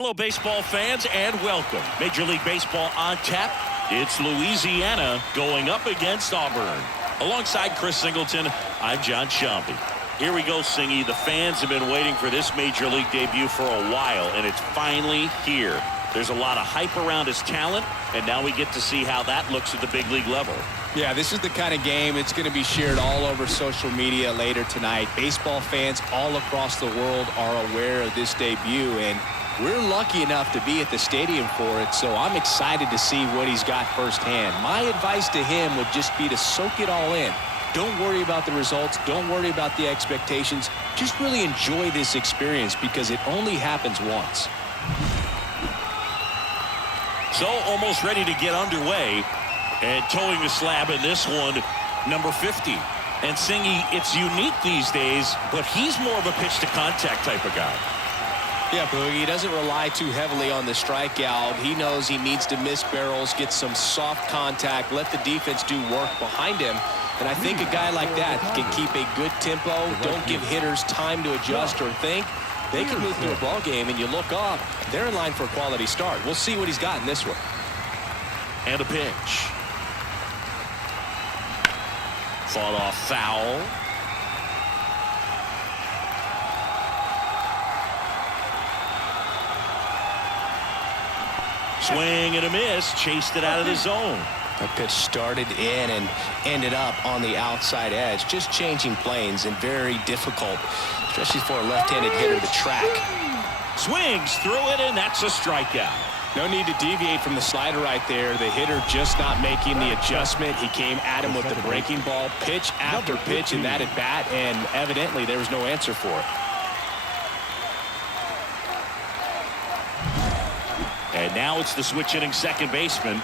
Hello, baseball fans, and welcome. Major League Baseball on tap. It's Louisiana going up against Auburn. Alongside Chris Singleton, I'm John Shambi. Here we go, Singy. The fans have been waiting for this Major League debut for a while, and it's finally here. There's a lot of hype around his talent, and now we get to see how that looks at the big league level. Yeah, this is the kind of game it's going to be shared all over social media later tonight. Baseball fans all across the world are aware of this debut, and we're lucky enough to be at the stadium for it, so I'm excited to see what he's got firsthand. My advice to him would just be to soak it all in. Don't worry about the results. Don't worry about the expectations. Just really enjoy this experience because it only happens once. So almost ready to get underway, and towing the slab in this one, number 50. And Singy, it's unique these days, but he's more of a pitch to contact type of guy. Yeah, Boogie, he doesn't rely too heavily on the strikeout. He knows he needs to miss barrels, get some soft contact, let the defense do work behind him. And I think a guy like that can keep a good tempo, don't give hitters time to adjust or think. They can move through a ball game, and you look up, they're in line for a quality start. We'll see what he's got in this one. And a pitch. Fought off foul. Swing and a miss, chased it out of the zone. That pitch started in and ended up on the outside edge. Just changing planes and very difficult, especially for a left-handed hitter to track. Swings through it, and that's a strikeout. No need to deviate from the slider right there. The hitter just not making the adjustment. He came at him with the breaking ball, pitch after pitch in that at bat, and evidently there was no answer for it. And now it's the switch hitting second baseman.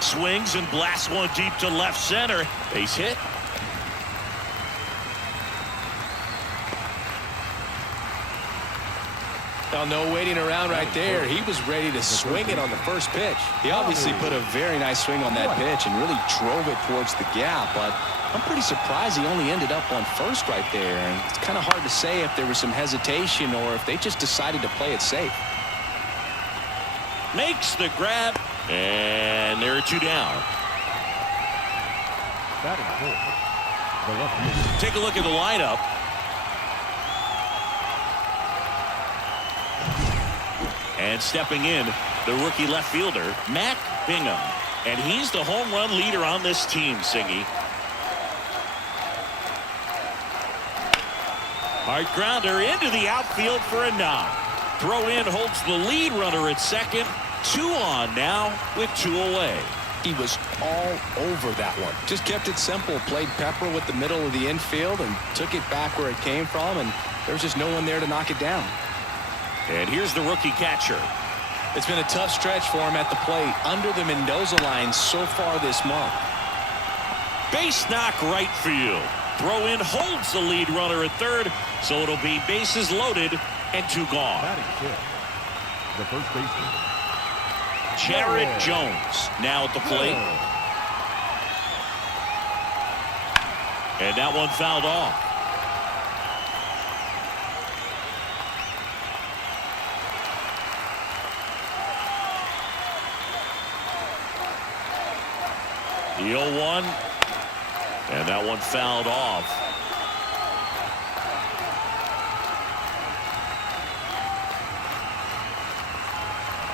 Swings and blasts one deep to left center. Base hit. Well, no waiting around right there. He was ready to swing it on the first pitch. He obviously put a very nice swing on that pitch and really drove it towards the gap, but I'm pretty surprised he only ended up on first right there. And it's kind of hard to say if there was some hesitation or if they just decided to play it safe. Makes the grab, and there are two down. Take a look at the lineup. And stepping in, the rookie left fielder, Matt Bingham. And he's the home run leader on this team, Singy. Hard grounder into the outfield for a knock. Throw in holds the lead runner at second. 2 on now with 2 away. He was all over that one. Just kept it simple. Played pepper with the middle of the infield and took it back where it came from. And there was just no one there to knock it down. And here's the rookie catcher. It's been a tough stretch for him at the plate. Under the Mendoza line so far this month. Base knock right field. Throw in holds the lead runner at third, so it'll be bases loaded and 2 gone. The first baseman, Jared Jones now at the plate. And that one fouled off. The 0-1, and that one fouled off.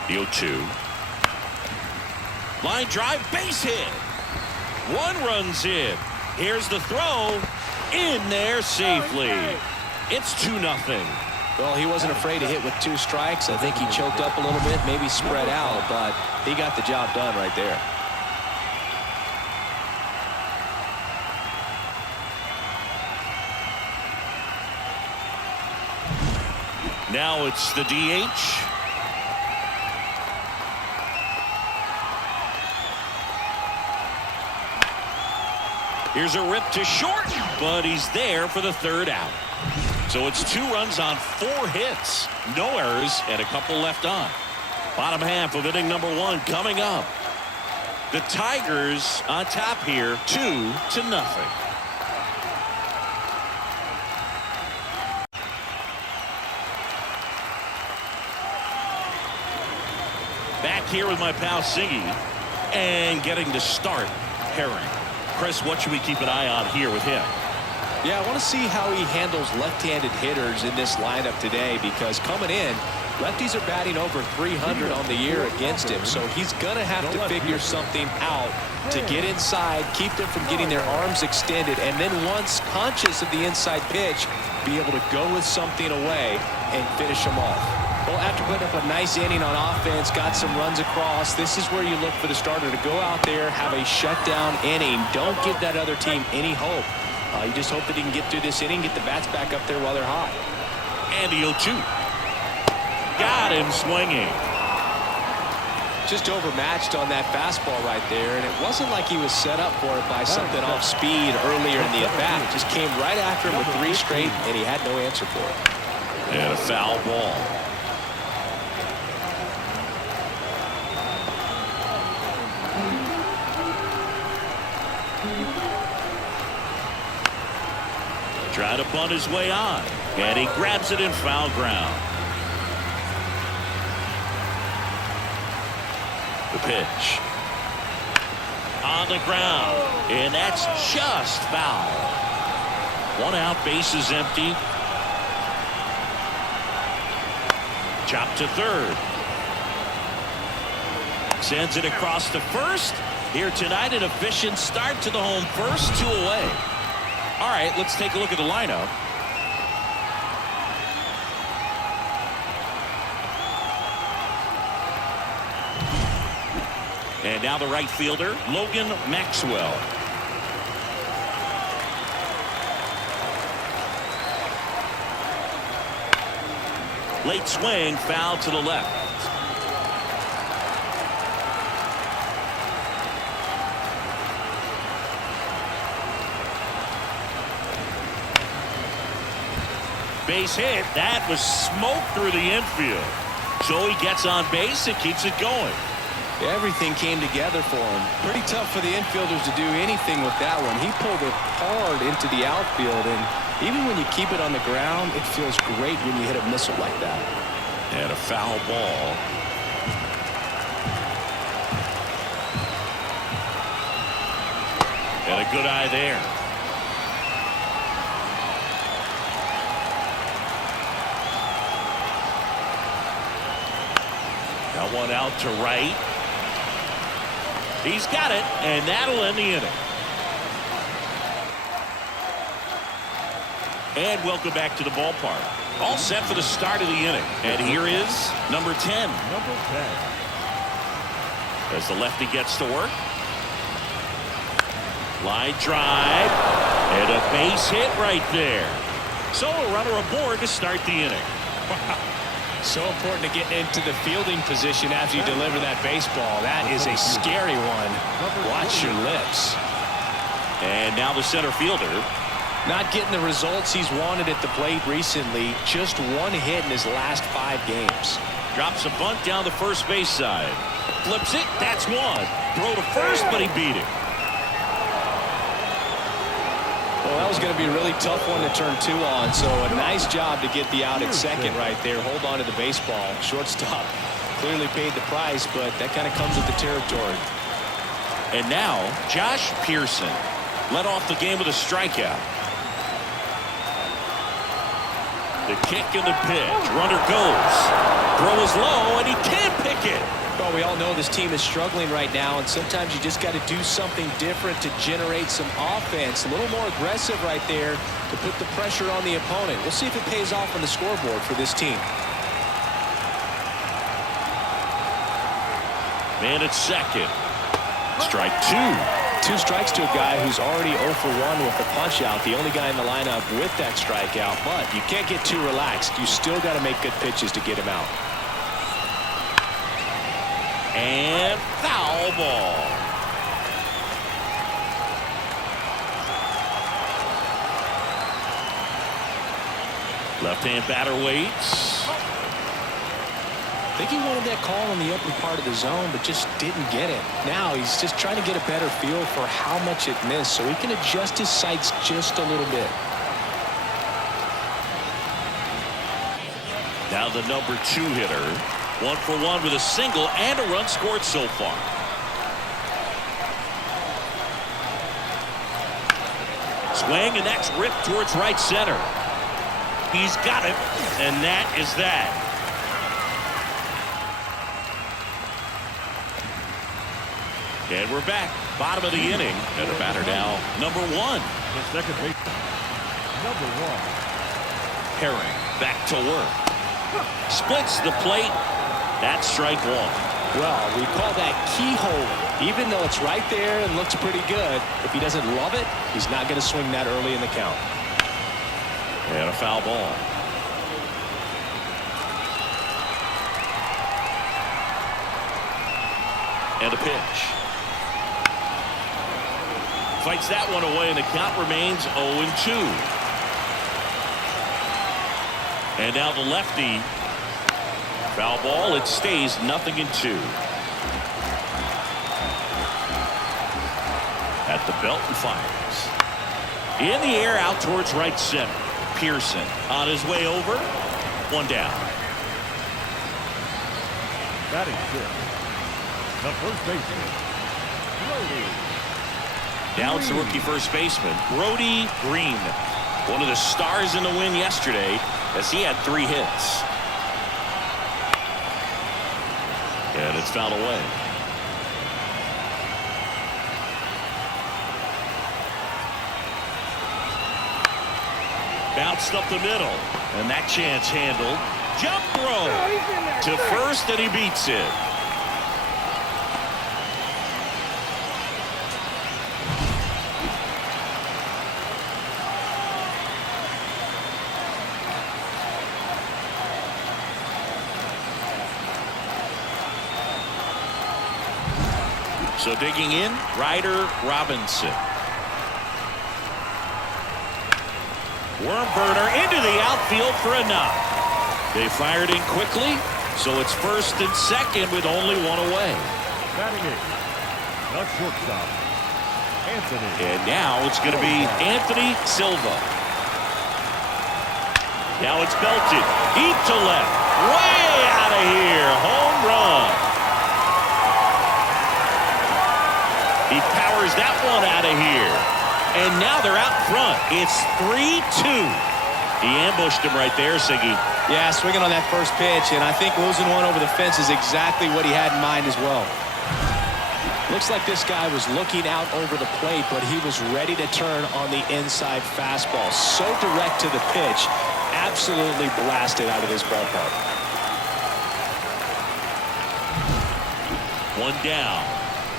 The 0-2. Line drive, base hit. 1 runs in. Here's the throw. In there safely. It's 2-0. Well, he wasn't afraid to hit with 2 strikes. I think he choked up a little bit, maybe spread out, but he got the job done right there. Now it's the DH. Here's a rip to short, but he's there for the 3rd out. So it's 2 runs on 4 hits. No errors and a couple left on. Bottom half of inning number 1 coming up. The Tigers on top here, 2-0. Back here with my pal Singy. And getting the start, Herring. Chris, what should we keep an eye on here with him? Yeah, I want to see how he handles left-handed hitters in this lineup today, because coming in, lefties are batting over 300 on the year against him, so he's going to have to figure something out to get inside, keep them from getting their arms extended, and then once conscious of the inside pitch, be able to go with something away and finish them off. Well, after putting up a nice inning on offense, got some runs across, this is where you look for the starter to go out there, have a shutdown inning. Don't give that other team any hope. You just hope that he can get through this inning, get the bats back up there while they're hot. And the 0-2. Got him swinging. Just overmatched on that fastball right there, and it wasn't like he was set up for it by something off speed earlier in the at-bat. Just came right after him with 3 straight, and he had no answer for it. And a foul ball. Try to bunt his way on, and he grabs it in foul ground. The pitch on the ground, and that's just foul. 1 out, bases empty. Chop to third. Sends it across to first. Here tonight, an efficient start to the home first, 2 away. All right, let's take a look at the lineup. And now the right fielder, Logan Maxwell. Late swing, foul to the left. Base hit. That was smoke through the infield. So he gets on base and keeps it going. Everything came together for him. Pretty tough for the infielders to do anything with that one. He pulled it hard into the outfield, and even when you keep it on the ground, it feels great when you hit a missile like that. And a foul ball. And a good eye there. Got one out to right. He's got it, and that'll end the inning. And welcome back to the ballpark. All set for the start of the inning. And here is number 10. Number 10. As the lefty gets to work. Line drive. And a base hit right there. So a runner aboard to start the inning. So important to get into the fielding position after you deliver that baseball. That is a scary one. Watch your lips. And now the center fielder. Not getting the results he's wanted at the plate recently. Just 1 hit in his last 5 games. Drops a bunt down the first base side. Flips it. That's 1. Throw to first, but he beat it. Well, that was going to be a really tough one to turn 2 on, so a nice job to get the out at second right there. Hold on to the baseball. Shortstop clearly paid the price, but that kind of comes with the territory. And now, Josh Pearson led off the game with a strikeout. The kick and the pitch. Runner goes. Throw is low, and he can't pick it. Well, we all know this team is struggling right now, and sometimes you just got to do something different to generate some offense. A little more aggressive right there to put the pressure on the opponent. We'll see if it pays off on the scoreboard for this team. Man at second. Strike 2. 2 strikes to a guy who's already 0 for 1 with the punch out. The only guy in the lineup with that strikeout, but you can't get too relaxed. You still got to make good pitches to get him out. And foul ball. Left-hand batter waits. I think he wanted that call in the upper part of the zone, but just didn't get it. Now he's just trying to get a better feel for how much it missed so he can adjust his sights just a little bit. Now the number 2 hitter, 1 for 1 with a single and a run scored so far. Swing, and that's ripped towards right center. He's got it, and that is that. And we're back, bottom of the inning, and the batter now, number 1. The second baseman, number 1. Herring back to work. Splits the plate. That's strike 1. Well, we call that keyhole. Even though it's right there and looks pretty good, if he doesn't love it, he's not going to swing that early in the count. And a foul ball. And a pitch. Fights that one away, and the count remains 0-2. And now the lefty. Foul ball. It stays 0-2. At the belt and fires. In the air out towards right center. Pearson on his way over. 1 down. Batting fifth, the first baseman, Brody. Now it's the rookie first baseman, Brody Green. One of the stars in the win yesterday as he had 3 hits. And it's fouled away. Bounced up the middle, and that chance handled. Jump throw to first, and he beats it. So digging in, Ryder Robinson. Worm burner into the outfield for a knock. They fired in quickly, so it's first and second with only 1 away. Batting eighth, the shortstop, Anthony. And now it's going to be Anthony Silva. Now it's belted deep to left, way out of here, home run. He powers that one out of here. And now they're out front. It's 3-2. He ambushed him right there, Siggy. Yeah, swinging on that first pitch, and I think losing one over the fence is exactly what he had in mind as well. Looks like this guy was looking out over the plate, but he was ready to turn on the inside fastball. So direct to the pitch, absolutely blasted out of this ballpark. 1 down.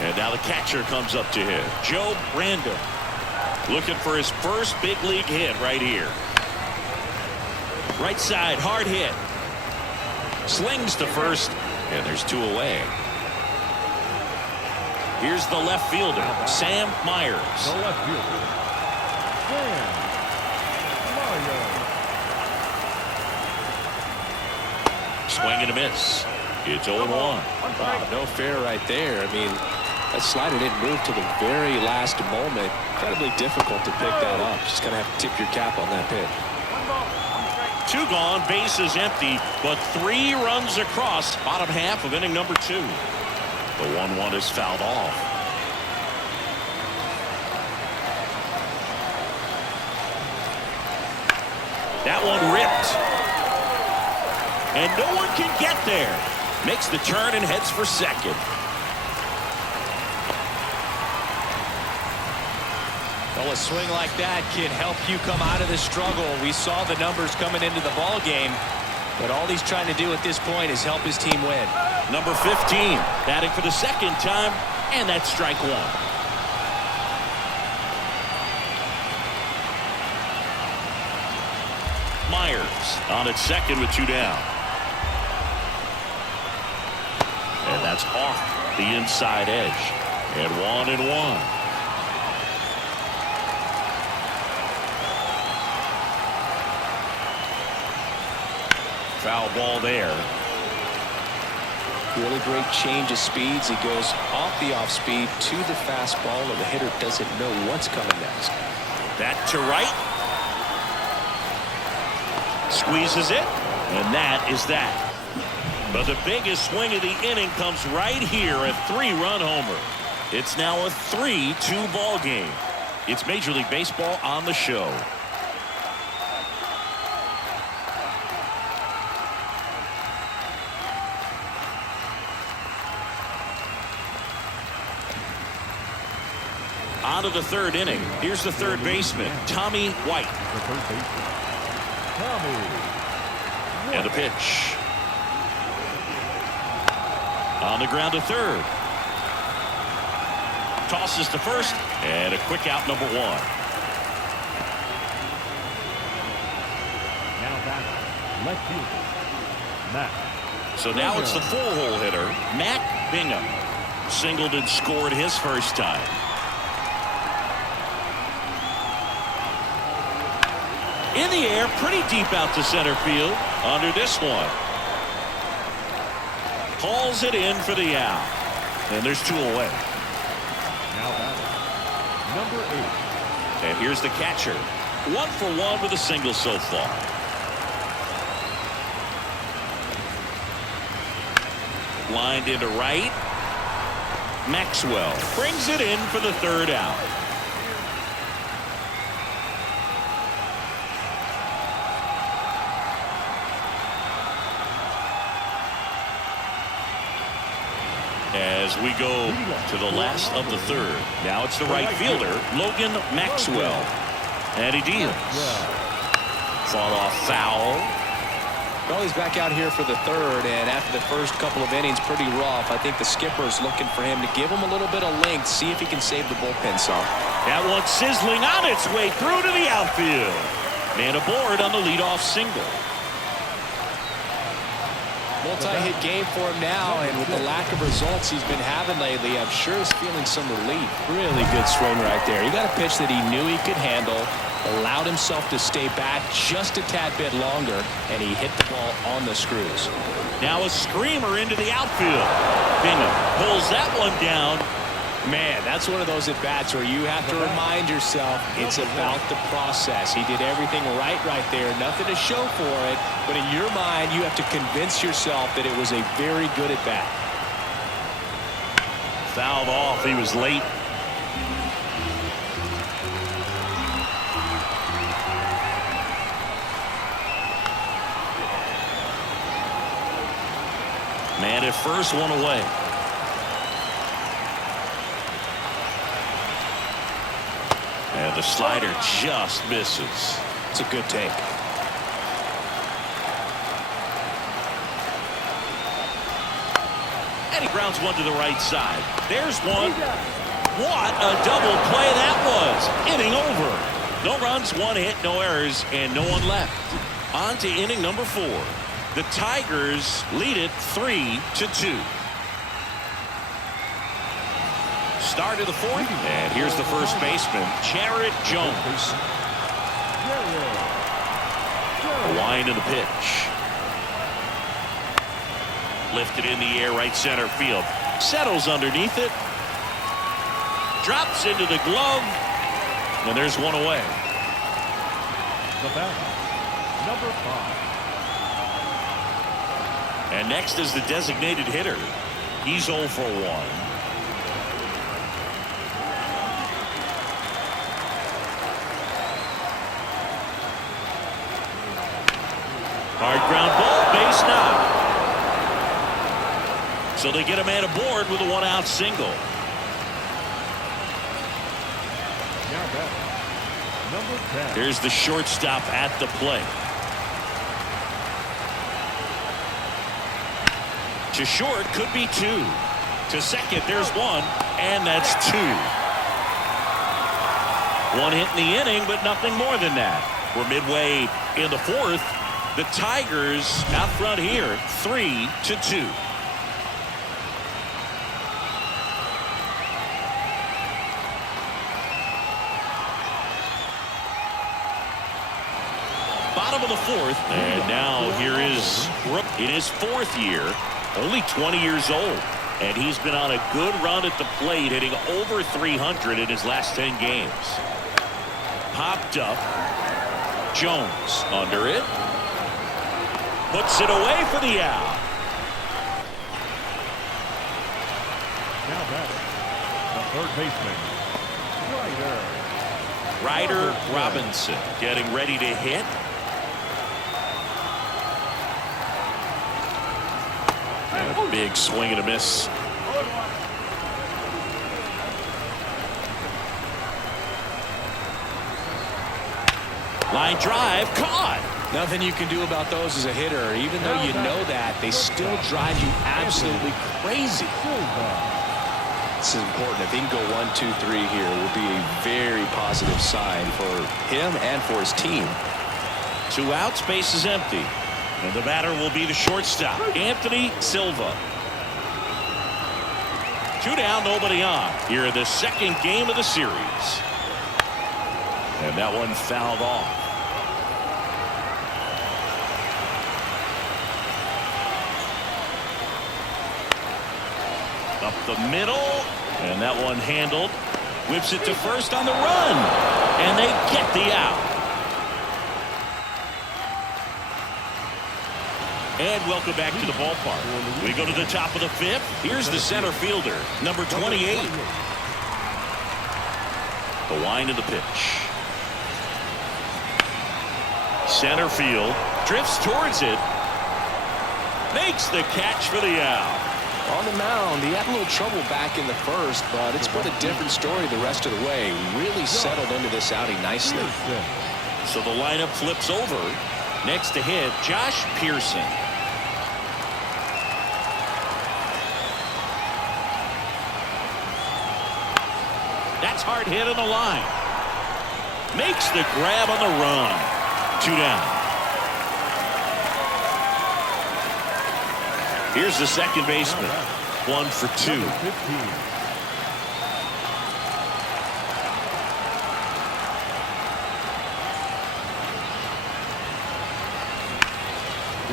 And now the catcher comes up to him, Joe Brandon. Looking for his first big league hit right here. Right side, hard hit. Slings to first, and there's 2 away. Here's the left fielder, Sam Myers. The left fielder, Sam Myers. Swing and a miss. It's 0-1. Wow, no fair right there. I mean, that slider didn't move to the very last moment. Incredibly difficult to pick that up. Just going to have to tip your cap on that pitch. 2 gone, bases empty, but 3 runs across bottom half of inning number 2. The 1-1 is fouled off. That one ripped. And no one can get there. Makes the turn and heads for second. Well, a swing like that can help you come out of the struggle. We saw the numbers coming into the ball game, but all he's trying to do at this point is help his team win. Number 15, batting for the second time, and that's strike 1. Myers on at second with 2 down. And that's off the inside edge. And 1-1. Foul ball there. Really great change of speeds. He goes off the off speed to the fastball, and the hitter doesn't know what's coming next. That to right. Squeezes it, and that is that. But the biggest swing of the inning comes right here, a 3-run homer. It's now a 3-2 ball game. It's Major League Baseball on the show. On to the third inning. Here's the third baseman, Tommy White. The third baseman, Tommy White. And the pitch. On the ground to third. Tosses to first, and a quick out, number 1. Now back, left fielder, Matt. So now it's the full-hole hitter, Matt Bingham. Singled and scored his first time. In the air, pretty deep out to center field. Under this one. Hauls it in for the out. And there's 2 away. Now back, number 8. And here's the catcher. 1 for 1 with a single so far. Lined into right. Maxwell brings it in for the third out. As we go to the last of the third. Now it's the right fielder, Logan Maxwell. And he deals. Fought off foul. Well, he's back out here for the third, and after the first couple of innings, pretty rough. I think the skipper's looking for him to give him a little bit of length, see if he can save the bullpen some. That one sizzling on its way through to the outfield. Man aboard on the leadoff single. Multi-hit game for him now, and with the lack of results he's been having lately, I'm sure he's feeling some relief. Really good swing right there. He got a pitch that he knew he could handle, allowed himself to stay back just a tad bit longer, and he hit the ball on the screws. Now a screamer into the outfield. Bingham pulls that one down. Man, that's one of those at-bats where you have to remind yourself it's about the process. He did everything right there. Nothing to show for it, but in your mind, you have to convince yourself that it was a very good at-bat. Fouled off. He was late. Man at first, 1 away. And the slider just misses. It's a good take. And he grounds one to the right side. There's one. What a double play that was. Inning over. No runs, 1 hit, no errors, and no one left. On to inning number 4. The Tigers lead it 3-2. Start of the 4th, and here's the first baseman, Jarrett Jones. A wind in the pitch. Lifted in the air, right center field. Settles underneath it. Drops into the glove, and there's 1 away. The batter, number 5. And next is the designated hitter. He's 0 for 1. Hard ground ball, base knock. So they get a man aboard with a 1-out single. Now back, number 10. Here's the shortstop at the plate. To short, could be 2. To second, there's 1, and that's 2. 1 hit in the inning, but nothing more than that. We're midway in the 4th. The Tigers out front here, 3-2. Bottom of the 4th, and now here is Brooke in his 4th year, only 20 years old, and he's been on a good run at the plate, hitting over 300 in his last 10 games. Popped up. Jones under it. Puts it away for the out. Now batting, the third baseman, Ryder Robinson getting ready to hit. And a big swing and a miss. Line drive caught. Nothing you can do about those as a hitter. Even though you know that, they still drive you absolutely crazy. This is important. If he can go 1, 2, 3 here, it will be a very positive sign for him and for his team. 2 outs, base is empty. And the batter will be the shortstop, Anthony Silva. 2 down, nobody on. Here in the second game of the series. And that one fouled off. Up the middle, and that one handled. Whips it to first on the run, and they get the out. And welcome back to the ballpark. We go to the top of the 5th. Here's the center fielder, number 28. The wind of the pitch. Center field, drifts towards it. Makes the catch for the out. On the mound, he had a little trouble back in the first, but it's been a different story the rest of the way. Really settled into this outing nicely. So the lineup flips over. Next to hit, Josh Pearson. That's hard hit on the line. Makes the grab on the run. 2 down. Here's the second baseman. 1 for 2.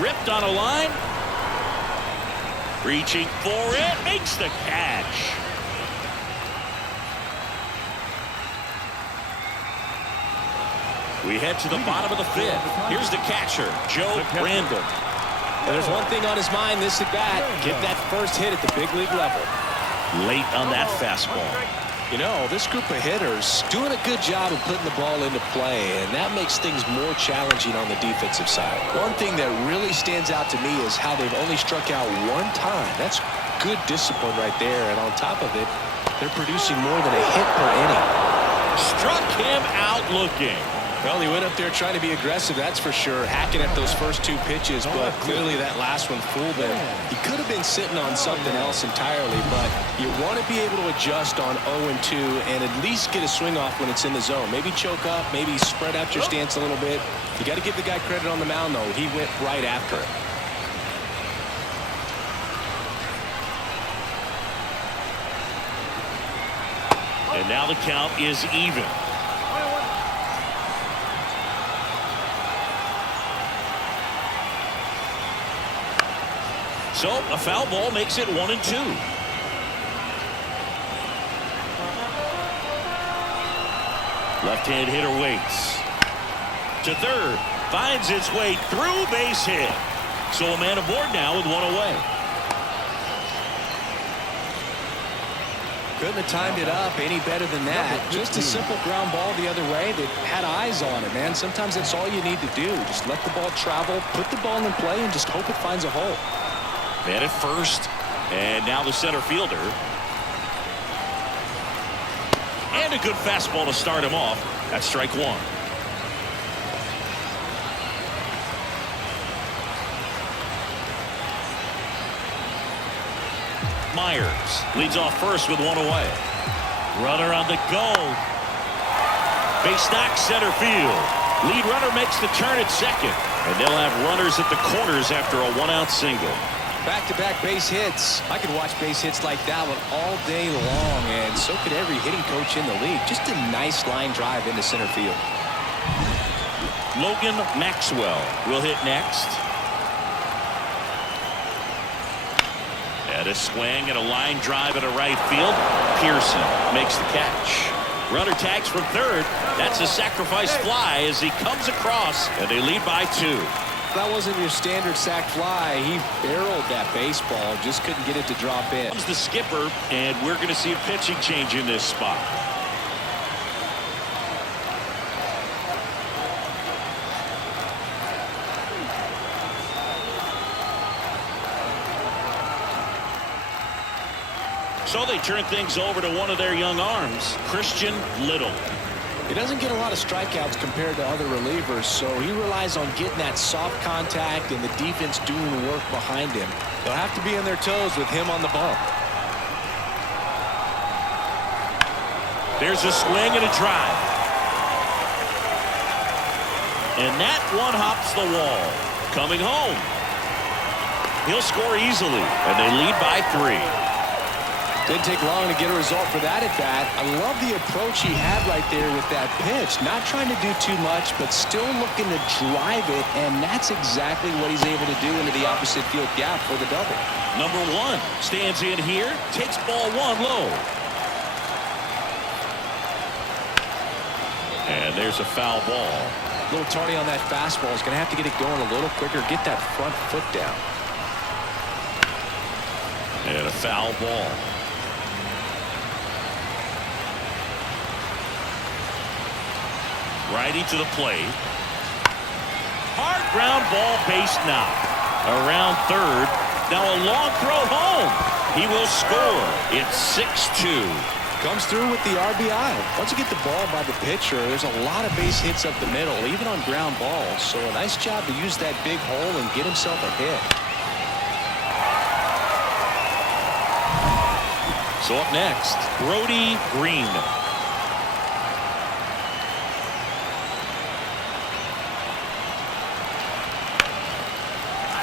Ripped on a line. Reaching for it. Makes the catch. We head to the bottom of the 5th. Here's the catcher, Joe Randall. And there's one thing on his mind this at bat. Get that first hit at the big league level. Late on that fastball. You know, this group of hitters doing a good job of putting the ball into play, and that makes things more challenging on the defensive side. One thing that really stands out to me is how they've only struck out 1 time. That's good discipline right there, and on top of it, they're producing more than a hit per inning. Struck him out looking. Well, he went up there trying to be aggressive, that's for sure, hacking at those first 2 pitches, but clearly that last one fooled him. He could have been sitting on something else entirely, but you want to be able to adjust on 0-2 and at least get a swing off when it's in the zone. Maybe choke up, maybe spread out your stance a little bit. You got to give the guy credit on the mound, though. He went right after it. And now the count is even. So a foul ball makes it 1-2. Left-hand hitter waits. To third. Finds its way through, base hit. So a man aboard now with 1 away. Couldn't have timed it up any better than that. Just a simple ground ball the other way that had eyes on it, man. Sometimes that's all you need to do. Just let the ball travel, put the ball in play, and just hope it finds a hole. Man at first, and now the center fielder. And a good fastball to start him off. That's strike 1. Myers leads off first with 1 away. Runner on the go. Base knock center field. Lead runner makes the turn at second. And they'll have runners at the corners after a 1-out single. Back-to-back base hits. I could watch base hits like that one all day long, and so could every hitting coach in the league. Just a nice line drive into center field. Logan Maxwell will hit next. And a swing and a line drive into right field. Pearson makes the catch. Runner tags from third. That's a sacrifice fly as he comes across, and they lead by 2. That wasn't your standard sac fly. He barreled that baseball, just couldn't get it to drop in. Comes the skipper, and we're going to see a pitching change in this spot. So they turn things over to one of their young arms, Christian Little. He doesn't get a lot of strikeouts compared to other relievers, so he relies on getting that soft contact and the defense doing the work behind him. They'll have to be on their toes with him on the bump. There's a swing and a drive. And that one hops the wall. Coming home. He'll score easily, and they lead by 3. Didn't take long to get a result for that at bat. I love the approach he had right there with that pitch. Not trying to do too much, but still looking to drive it, and that's exactly what he's able to do into the opposite field gap for the double. Number 1 stands in here, takes ball 1 low. And there's a foul ball. A little tardy on that fastball. He's going to have to get it going a little quicker, get that front foot down. And a foul ball. Righty to the plate. Hard ground ball, base knock. Around third. Now a long throw home. He will score. It's 6-2. Comes through with the RBI. Once you get the ball by the pitcher, there's a lot of base hits up the middle, even on ground balls. So a nice job to use that big hole and get himself a hit. So up next, Brody Green.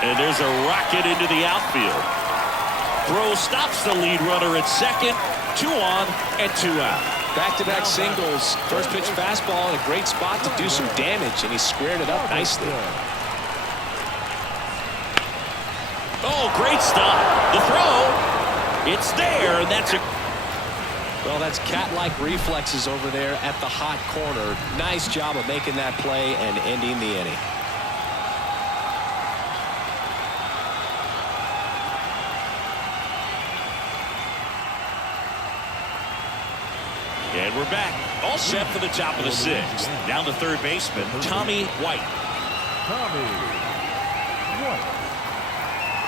And there's a rocket into the outfield. Throw stops the lead runner at second. 2 on and 2 out. Back-to-back singles. First pitch fastball in a great spot to do some damage, and he squared it up nicely. Oh, great stop. The throw. It's there, and that's a... Well, that's cat-like reflexes over there at the hot corner. Nice job of making that play and ending the inning. And we're back. All set for the top of the 6th. Down to third baseman, Tommy White.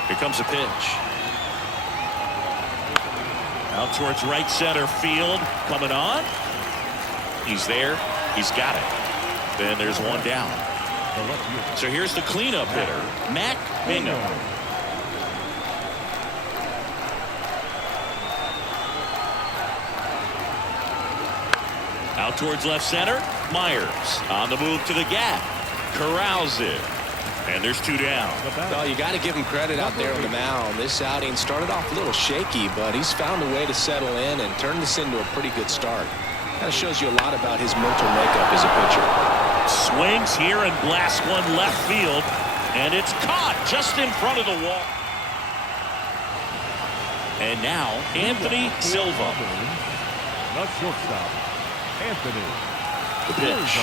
Here comes a pitch. Out towards right center field. Coming on. He's there. He's got it. Then there's one down. So here's the cleanup hitter, Mac Bingham. Out towards left center. Myers on the move to the gap. Corrals it. And there's 2 down. Well, you got to give him credit out there on the mound. This outing started off a little shaky, but he's found a way to settle in and turn this into a pretty good start. Kind of shows you a lot about his mental makeup as a pitcher. Swings here and blasts one left field. And it's caught just in front of the wall. And now, Anthony Silva. The shortstop, Anthony. The pitch.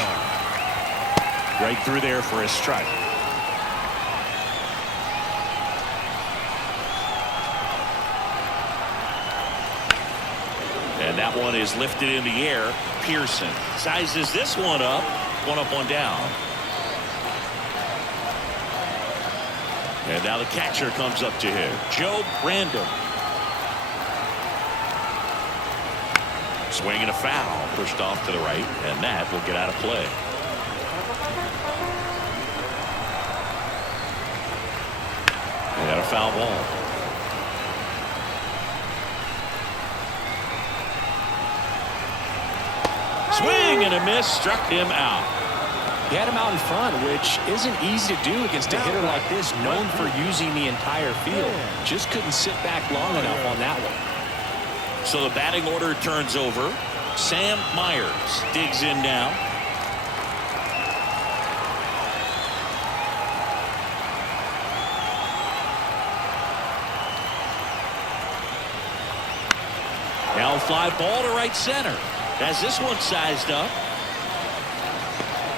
Right through there for a strike. And that one is lifted in the air. Pearson sizes this one up. 1 up, 1 down. And now the catcher comes up to him. Joe Random. Swinging a foul. Pushed off to the right. And that will get out of play. We got a foul ball. Swing and a miss, struck him out. He had him out in front, which isn't easy to do against a hitter like this, known for using the entire field. Just couldn't sit back long enough on that one. So the batting order turns over. Sam Myers digs in now. Now fly ball to right center. Has this one sized up.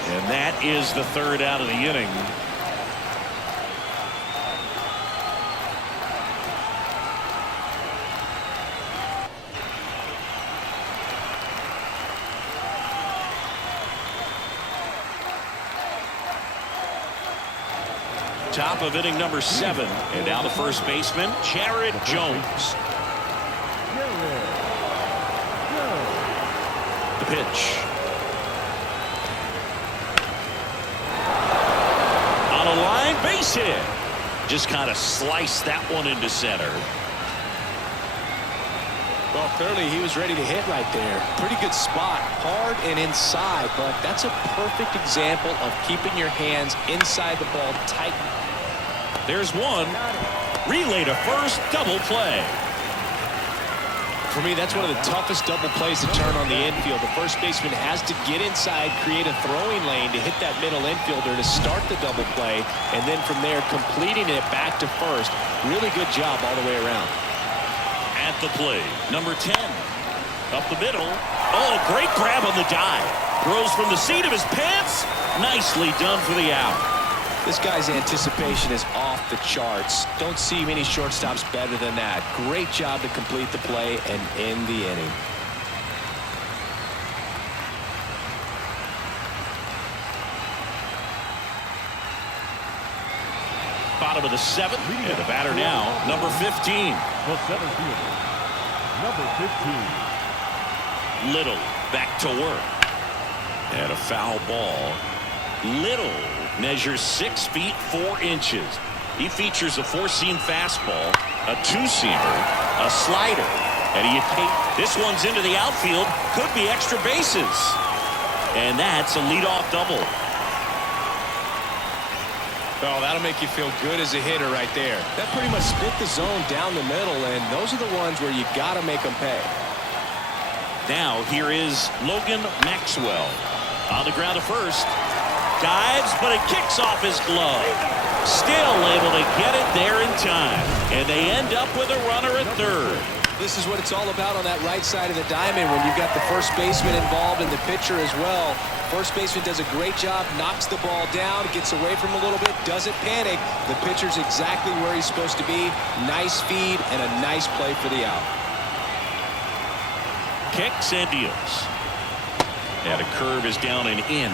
And that is the 3rd out of the inning. Top of inning number 7. And now the first baseman, Jared Jones. The pitch. On a line, base hit. Just kind of sliced that one into center. Well, clearly he was ready to hit right there. Pretty good spot, hard and inside, but that's a perfect example of keeping your hands inside the ball tight. There's one. Relay to first, double play. For me, that's one of the toughest double plays to turn on the infield. The first baseman has to get inside, create a throwing lane to hit that middle infielder to start the double play, and then from there completing it back to first. Really good job all the way around. At the plate, number 10. Up the middle. Oh, great grab on the dive. Throws from the seat of his pants. Nicely done for the out. This guy's anticipation is off the charts. Don't see many shortstops better than that. Great job to complete the play and end the inning. Bottom of the 7th, and the batter now, number 15. The center fielder, number 15. Little back to work. And a foul ball. Little measures 6 feet 4 inches. He features a 4-seam fastball, a 2-seamer, a slider, and this one's into the outfield. Could be extra bases. And that's a leadoff double. Oh, that'll make you feel good as a hitter right there. That pretty much split the zone down the middle, and those are the ones where you got to make them pay. Now here is Logan Maxwell. On the ground to first. Dives, but it kicks off his glove. Still able to get it there in time. And they end up with a runner at third. This is what it's all about on that right side of the diamond when you've got the first baseman involved and the pitcher as well. First baseman does a great job, knocks the ball down, gets away from a little bit, doesn't panic. The pitcher's exactly where he's supposed to be. Nice feed and a nice play for the out. Kicks and deals. And a curve is down and in.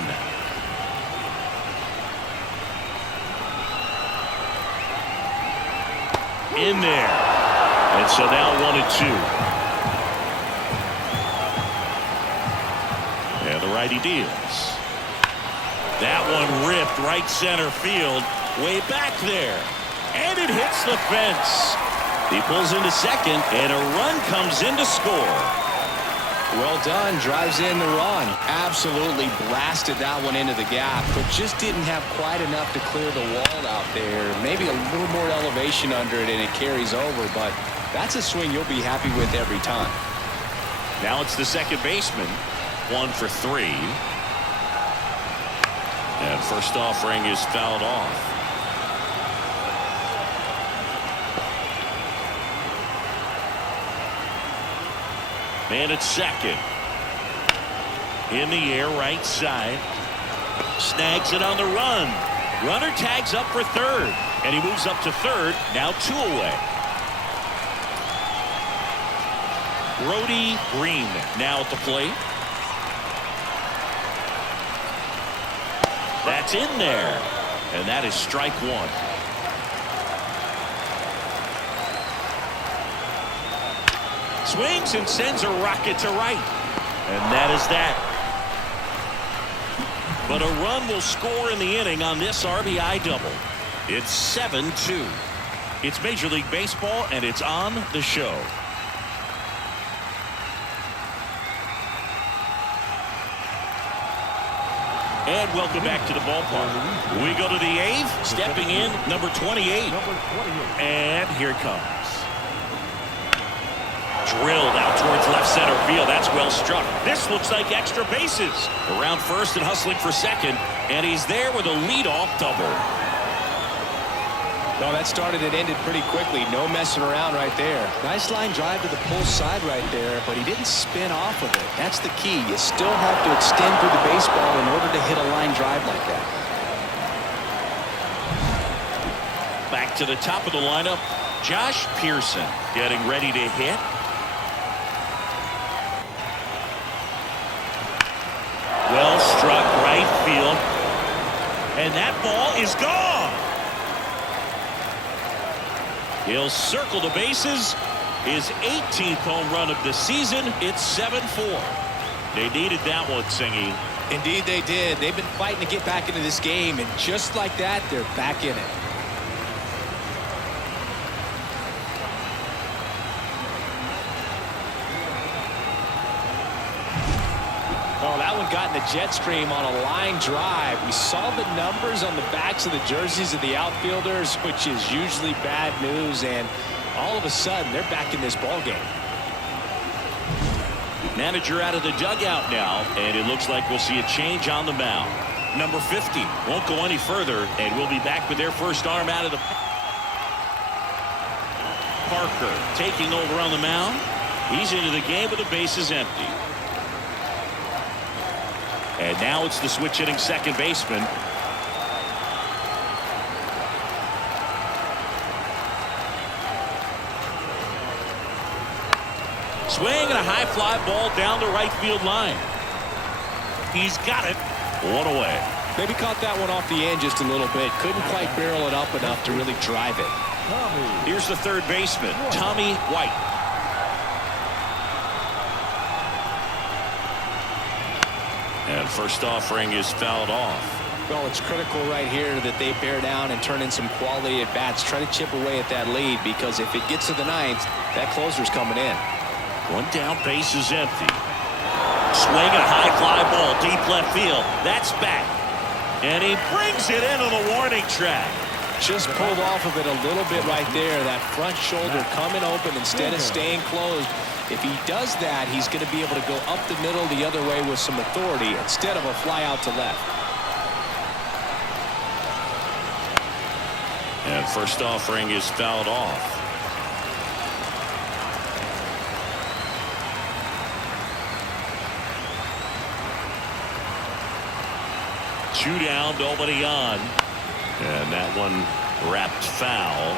In there. And so now 1-2. And the righty deals. That one ripped right center field. Way back there. And it hits the fence. He pulls into second, and a run comes in to score. Well done. Drives in the run. Absolutely blasted that one into the gap, but just didn't have quite enough to clear the wall out there. Maybe a little more elevation under it, and it carries over, but that's a swing you'll be happy with every time. Now it's the second baseman. 1 for 3. And first offering is fouled off. Man at second. In the air, right side. Snags it on the run. Runner tags up for third. And he moves up to third. Now 2 away. Brody Green now at the plate. That's in there. And that is strike 1. Swings and sends a rocket to right. And that is that. But a run will score in the inning on this RBI double. It's 7-2. It's Major League Baseball, and it's on the show. And welcome back to the ballpark. We go to the 8th. Stepping in, number 28. And here it comes. Drilled out towards left center field. That's well struck. This looks like extra bases. Around first and hustling for second. And he's there with a leadoff double. Well, that started and ended pretty quickly. No messing around right there. Nice line drive to the pull side right there, but he didn't spin off of it. That's the key. You still have to extend through the baseball in order to hit a line drive like that. Back to the top of the lineup. Josh Pearson getting ready to hit. Well struck right field. And that ball is gone. He'll circle the bases. His 18th home run of the season. It's 7-4. They needed that one, Singy. Indeed they did. They've been fighting to get back into this game, and just like that, they're back in it. Oh, that one got in the jet stream on a line drive. We saw the numbers on the backs of the jerseys of the outfielders, which is usually bad news, and all of a sudden, they're back in this ball game. Manager out of the dugout now, and it looks like we'll see a change on the mound. Number 50 won't go any further, and we'll be back with their first arm out of the... Parker taking over on the mound. He's into the game with the bases empty. And now it's the switch hitting second baseman. Swing and a high fly ball down the right field line. He's got it. One away. Maybe caught that one off the end just a little bit. Couldn't quite barrel it up enough to really drive it. Here's the third baseman, Tommy White. And first offering is fouled off. Well, it's critical right here that they bear down and turn in some quality at bats. Try to chip away at that lead, because if it gets to the ninth, that closer's coming in. One down, base is empty. Swing and a high fly ball deep left field. That's back. And he brings it into the warning track. Just pulled off of it a little bit right there. That front shoulder coming open instead of staying closed. If he does that, he's going to be able to go up the middle the other way with some authority instead of a fly out to left. And first offering is fouled off. Two down, nobody on. And that one wrapped foul.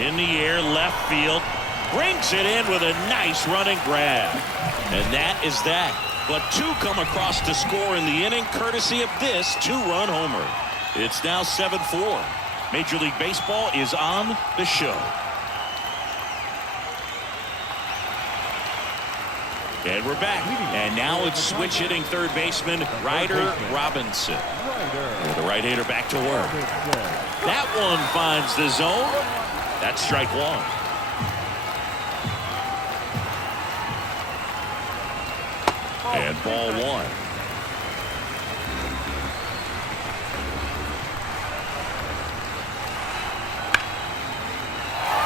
In the air, left field. Brings it in with a nice running grab. And that is that. But two come across to score in the inning, courtesy of this two-run homer. It's now 7-4. Major League Baseball is on the show. And we're back. And now it's switch hitting third baseman Ryder Robinson. And the right-hander back to work. That one finds the zone. That's strike one. And ball one.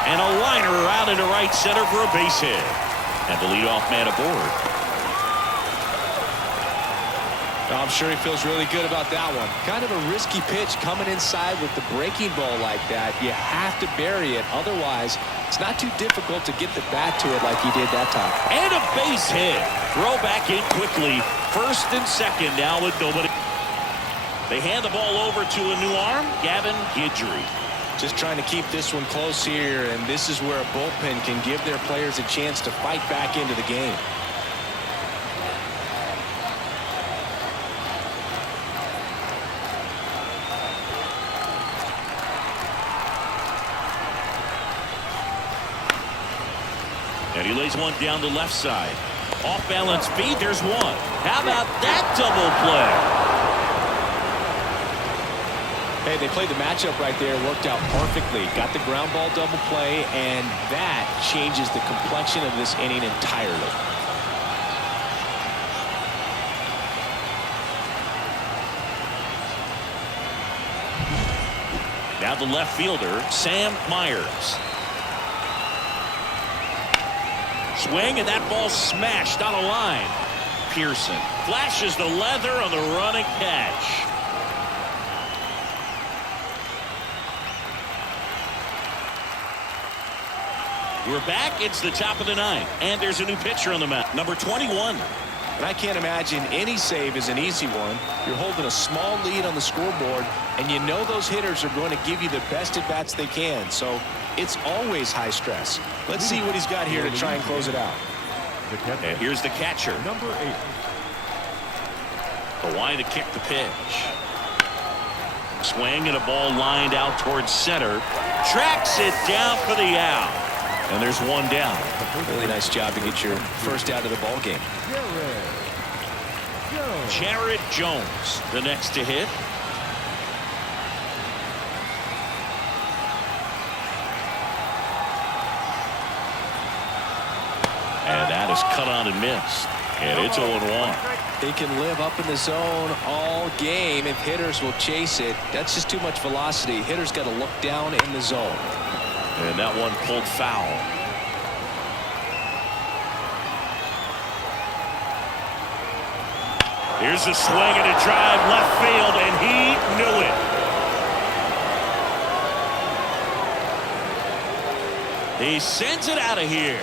And a liner out into right center for a base hit. And the leadoff man aboard. I'm sure he feels really good about that one. Kind of a risky pitch coming inside with the breaking ball like that. You have to bury it. Otherwise, it's not too difficult to get the bat to it like he did that time. And a base hit. Throw back in quickly. First and second now with nobody. They hand the ball over to a new arm, Gavin Guidry. Just trying to keep this one close here, and this is where a bullpen can give their players a chance to fight back into the game. And he lays one down the left side. Off balance feed, there's one. How about that double play? Hey, they played the matchup right there, worked out perfectly. Got the ground ball double play, and that changes the complexion of this inning entirely. Now the left fielder, Sam Myers. Swing, and that ball smashed on a line. Pearson flashes the leather on the running catch. We're back. It's the top of the ninth, and there's a new pitcher on the mound, number 21. And I can't imagine any save is an easy one. You're holding a small lead on the scoreboard, and you know those hitters are going to give you the best at-bats they can. So it's always high stress. Let's see what he's got here to try and close it out. And here's the catcher. Number 8. The line to kick the pitch. Swing and a ball lined out towards center. Tracks it down for the out. And there's one down. Really nice job to get your first out of the ball game. Jared Jones, the next to hit. And that is cut on and missed. And it's 0-1. They can live up in the zone all game if hitters will chase it. That's just too much velocity. Hitters got to look down in the zone. And that one pulled foul. Here's a swing and a drive left field, and he knew it. He sends it out of here.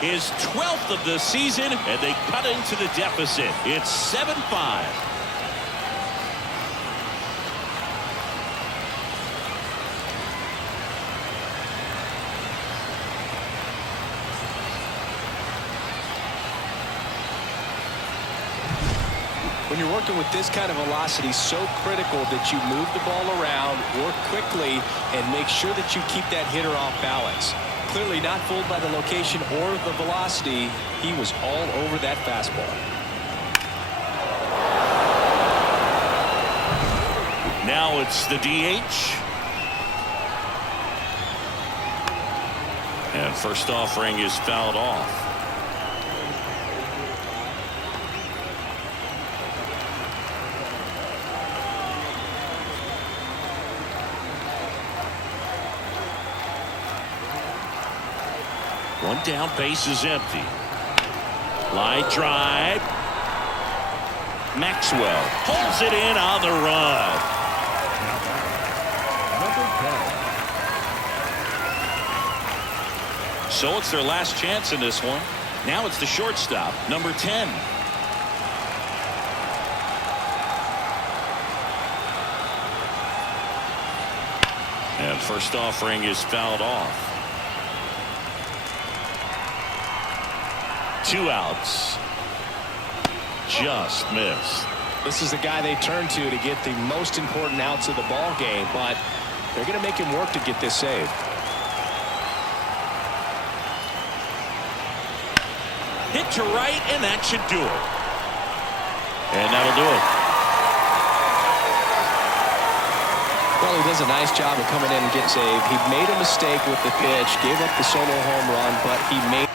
His 12th of the season, and they cut into the deficit. It's 7-5. When you're working with this kind of velocity, so critical that you move the ball around, work quickly, and make sure that you keep that hitter off balance. Clearly not fooled by the location or the velocity. He was all over that fastball. Now it's the DH. And first offering is fouled off. One down, base is empty. Line drive. Maxwell pulls it in on the run. So it's their last chance in this one. Now it's the shortstop, number 10. And first offering is fouled off. 2 outs. Just missed. This is the guy they turn to get the most important outs of the ball game, but they're going to make him work to get this save. Hit to right, and that should do it. And that'll do it. Well, he does a nice job of coming in and getting saved. He made a mistake with the pitch, gave up the solo home run, but he made